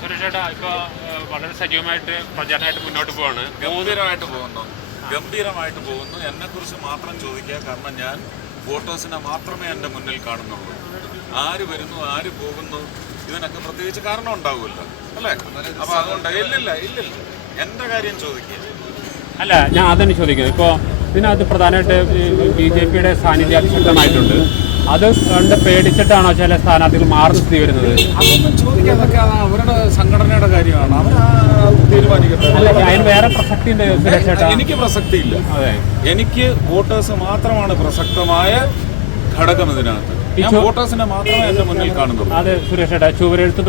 സുരേഷ് ചേട്ടാ ഇപ്പൊ വളരെ സജീവമായിട്ട് പ്രചാരണമായിട്ട് മുന്നോട്ട് പോവാണ്. ഗംഭീരമായിട്ട് പോകുന്നു. ഗംഭീരമായിട്ട് പോകുന്നു. എന്നെക്കുറിച്ച് മാത്രം ചോദിക്കുക കാരണം ഞാൻ വോട്ടേഴ്സിനെ മാത്രമേ എന്റെ മുന്നിൽ കാണുന്നുള്ളൂ. ആര് വരുന്നു ആര് പോകുന്നു ഇതിനൊക്കെ പ്രത്യേകിച്ച് കാരണം ഉണ്ടാവുമല്ലോ അല്ലേ? അപ്പൊ അതുകൊണ്ട് ഇല്ലില്ല ഇല്ലില്ല. എന്റെ കാര്യം ചോദിക്കുക. അല്ല ഞാൻ അതന്നെ ചോദിക്കുന്നു ഇപ്പോൾ ഇതിനകത്ത് പ്രധാനമായിട്ട് ബി ജെ പിയുടെ സാന്നിധ്യം അതിശക്തമായിട്ടുണ്ട്. അത് കണ്ട് പേടിച്ചിട്ടാണോ ചില സ്ഥാനാർത്ഥികൾ മാറി സ്ഥിതി വരുന്നത്? അതൊന്നും ചോദിക്കുക അതൊക്കെ അവരുടെ സംഘടനയുടെ കാര്യമാണ്. അവർ അല്ല തീരുമാനിക്കുന്നത് അതിന് വേറെ പ്രസക്തി ഉണ്ട് എനിക്ക് പ്രസക്തിയില്ല. അതെ. എനിക്ക് വോട്ടേഴ്സ് മാത്രമാണ് പ്രസക്തമായ ഘടകം ഇതിനകത്ത് വോട്ടേഴ്സിനെ മാത്രമേ എന്റെ മുന്നിൽ കാണുന്നുള്ളൂ. അതെ സുരേഷ് ചുവരെഴുത്ത്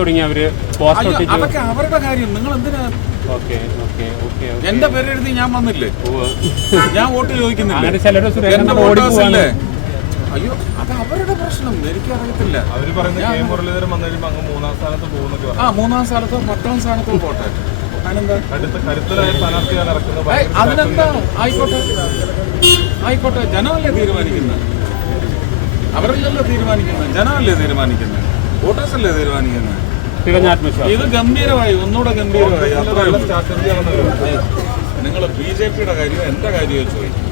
പോസ്റ്റ് ഒട്ടിച്ചു. അതൊക്കെ അവരുടെ കാര്യം. നിങ്ങൾ എന്തിനാ? എന്റെ പേരെഴുതി ഞാൻ വന്നില്ലേ? ഞാൻ വോട്ട് ചോദിക്കുന്നില്ല? എന്റെ വോട്ടേഴ്സ് അല്ലേ? അയ്യോ അത് അവരുടെ പ്രശ്നം. എനിക്കറിയത്തില്ല. അവർ പറയുന്നത് കെ മുരളീധരൻ വന്നു കഴിയുമ്പോൾ അങ്ങ് മൂന്നാം സ്ഥാനത്ത് പോകുന്നൊക്കെ പറഞ്ഞു. ആ മൂന്നാം സ്ഥാനത്തോ പത്താം സ്ഥാനത്തോ പോട്ടെ. അതിനെന്താ? ആയിക്കോട്ടെ. ആയിക്കോട്ടെ ജനമല്ലേ തീരുമാനിക്കുന്നത്? അവരല്ലല്ലോ തീരുമാനിക്കുന്നത്? ജനമല്ലേ തീരുമാനിക്കുന്നത്? വോട്ടേഴ്സ് അല്ലേ തീരുമാനിക്കുന്നത് ഇത് ഗംഭീരമായി ഒന്നുകൂടെ ഗംഭീരമായി. അത്രേ സ്ട്രാറ്റജി ആണെന്ന് നിങ്ങൾ ബി ജെ പിയുടെ കാര്യം എന്റെ കാര്യം ചോദിക്കും.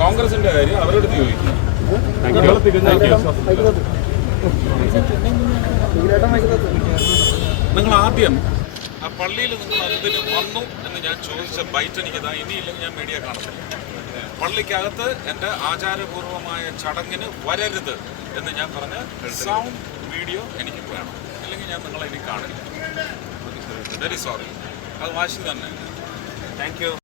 കോൺഗ്രസിന്റെ കാര്യം അവരോട് അടുത്ത് ചോദിക്കും യു താങ്ക് യു നിങ്ങൾ ആദ്യം ആ പള്ളിയിൽ നിങ്ങൾ അതിന് വന്നു എന്ന് ഞാൻ ചോദിച്ച ബൈറ്റ് എനിക്ക് ഇതാ ഇനിയില്ലെങ്കിൽ ഞാൻ മീഡിയ കാണത്തില്ല. പള്ളിക്കകത്ത് എന്റെ ആചാരപൂർവമായ ചടങ്ങിന് വരരുത് എന്ന് ഞാൻ പറഞ്ഞ സൗണ്ട് വീഡിയോ എനിക്ക് വേണം. അല്ലെങ്കിൽ ഞാൻ നിങ്ങളെ ഇനി കാണില്ല. വെരി സോറി അത് വാശി തന്നെ. Thank you